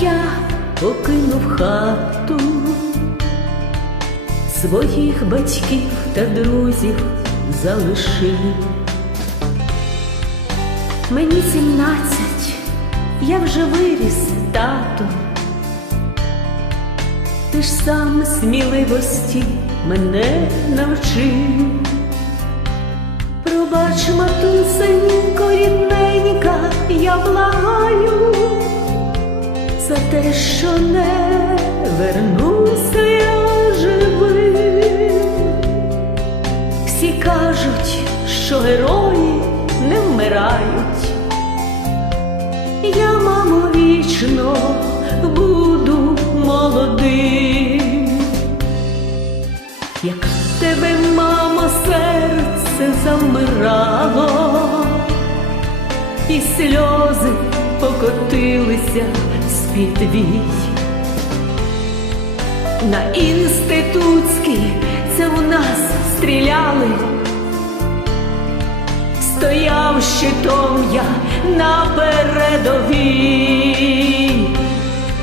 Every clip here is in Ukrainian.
я покинув хату своїх батьків та друзів залишив. Мені сімнадцять, я вже виріс, тато. Ти ж сам сміливості мене навчив. Пробач, матусенько, рідненька, я благаю за те, що не вернуся я живим. Всі кажуть, що герої не вмирають. Я, мамо, вічно буду молодим. Як в тебе, мамо, серце замирало, і сльози покотилися з-під вій. На інститутській це у нас стріляли, стояв щитом я на передовій,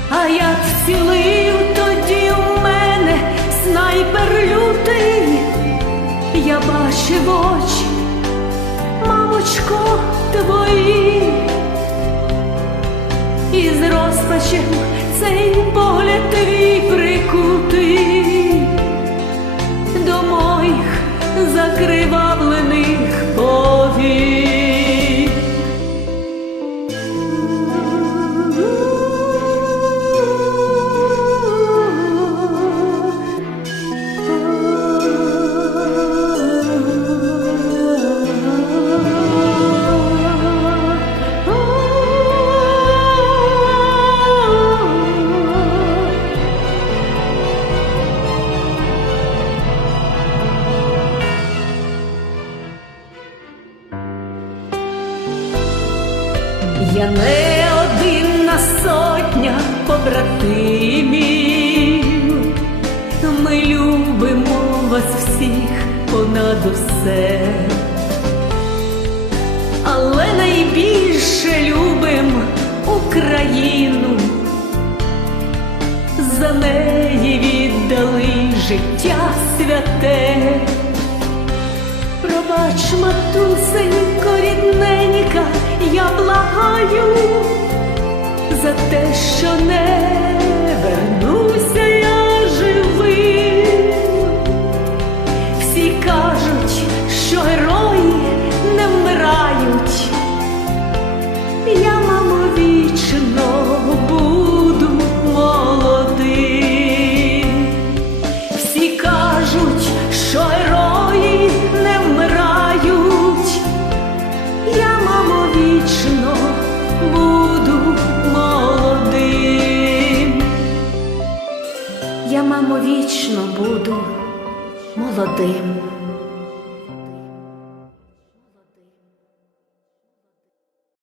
а як вцілив тоді у мене снайпер лютий, я бачив очі, мамочко, твої, розпачем цей погляд твій прикутий. До моїх Я не один на сотня побратимів, ми любимо вас всіх понад усе, але найбільше любим Україну, за неї віддали життя святе. Пробач, матусенько, рідненька, я благаю вічно буду молодим.